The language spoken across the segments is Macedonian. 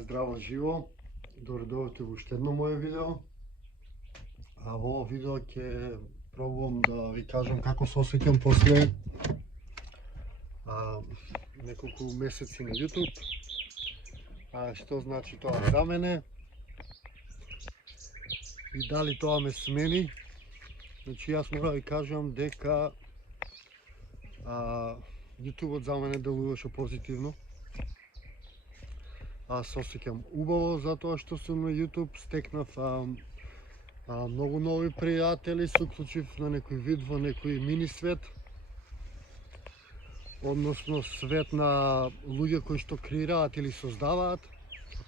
Здраво живо, добредовите во уште едно мое видео. Во ово видео ќе пробувам да ви кажам како се осеќам после неколку месеци на YouTube. Што значи тоа за мене и дали тоа ме смени. Значи јас мора да ви кажам дека YouTube за мене делуваше позитивно. Се осеќам убаво затоа што сум на YouTube, стекнав многу нови пријатели, се уклучив на некој вид во некој мини свет, односно свет на луѓе кои што креираат или создаваат.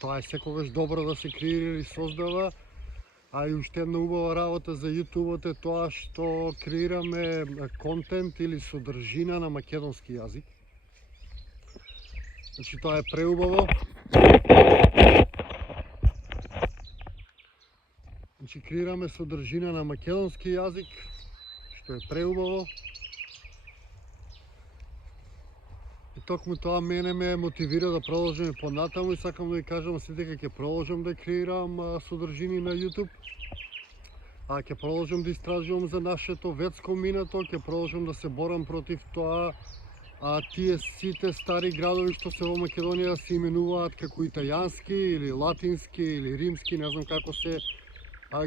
Тоа е секогаш добро да се креира или создава, и уште една убава работа за YouTube е тоа што креираме контент или содржина на македонски јазик. Значи тоа е преубаво. Значи креираме содржина на македонски јазик, што е преубаво. И токму тоа мене ме мотивира да продолжам и понатаму и сакам да ви кажам дека ќе продолжам да креирам содржини на YouTube. Ќе продолжам да истражувам за нашето ветско минато, ќе продолжам да се борам против тоа тие сите стари градови што се во Македонија се именуваат како италијански или латински или римски, не знам како се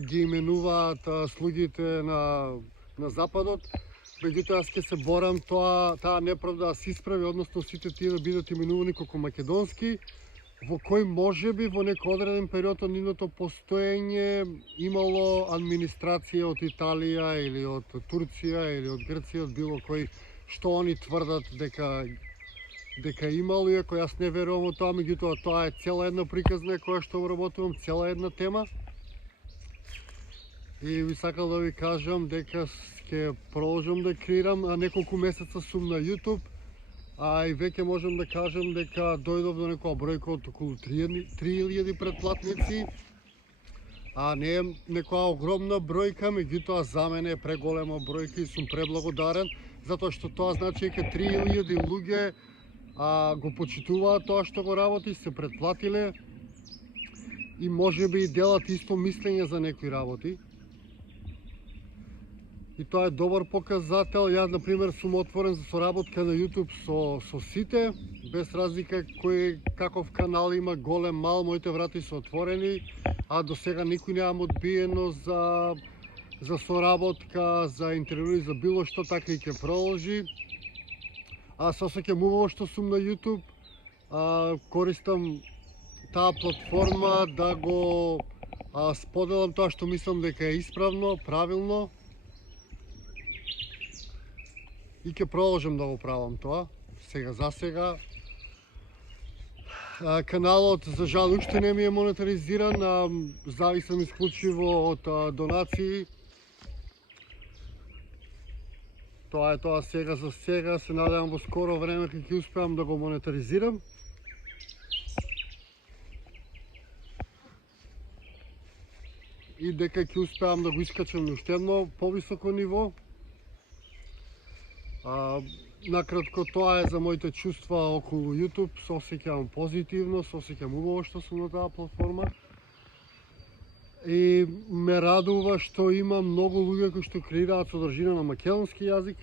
ги именуваат слугите на западот. Меѓутоа јас ќе се борам таа неправда да се исправи, односно сите тие да бидат именувани како македонски, во кој можеби во некој одреден период од нивното постоење имало администрација од Италија или од Турција или од Грција, од било кој што они тврдат дека имало, иако јас не верувам во тоа, меѓутоа тоа е цела една приказна која што вработувам, цела една тема. И ви сакал да ви кажам дека ќе продолжам да креирам. Неколку месеца сум на YouTube, и веќе можам да кажам дека дојдов до некоја бројка од околу 3000 претплатници. Не е некоја огромна бројка, меѓутоа за мене е преголема бројка и сум преблагодарен, затоа што тоа значи дека 3000 луѓе го почитуваат тоа што го работи, се претплатиле и можеби и делат исто мислење за некои работи. И тоа е добар показател. Јас, например, сум отворен за соработка на YouTube со сите, без разлика кој каков канал има, голем, мал, моите врати се отворени, до сега никој неам одбиено за соработка, за интервју, за било што, така и ќе продолжи. Се осеќам убаво што сум на YouTube, користам таа платформа да го споделам тоа што мислам дека е исправно, правилно. И ќе продолжам да го правам тоа, за сега. Каналот, за жал, уште не ми е монетаризиран, зависам исклучиво од донации. Тоа е тоа сега за сега, се надевам во скоро време ќе успеам да го монетаризирам. И дека ќе успеам да го искачам на уште едно повисоко ниво. Накратко тоа е за моите чувства околу YouTube. Се осеќам позитивно, се осеќам убаво што сум на таа платформа. И ме радува што има многу луѓе кои што креираат содржина на македонски јазик.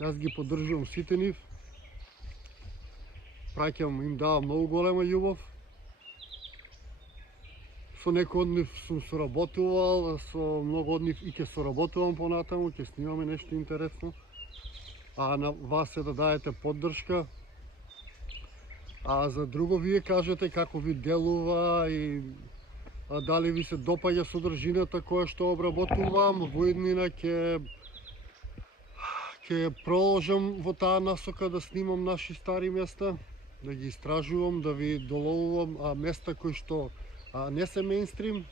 Јас ги поддржувам сите нив. Праќам, им давам многу голема љубов. Со некои од нив сум соработувал, со многу од нив и ќе соработувам понатаму, ќе снимаме нешто интересно. На вас е да дадете поддршка. За друго вие кажете како ви делува и дали ви се допаѓа содржината која што обработувам. Во иднина ќе продолжам во таа насока да снимам наши стари места, да ги истражувам, да ви доловувам места кои што не се мејнстрим,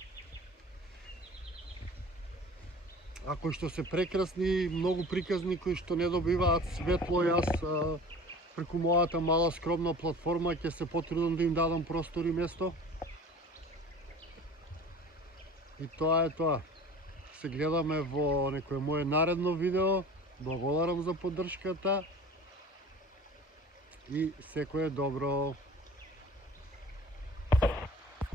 кои што се прекрасни, многу приказни, кои што не добиваат светло. Јас преку мојата мала скромна платформа ќе се потрудам да им дадам простор и место. И тоа е тоа. Се гледаме во некое мое наредно видео. Благодарам за поддршката и секое добро.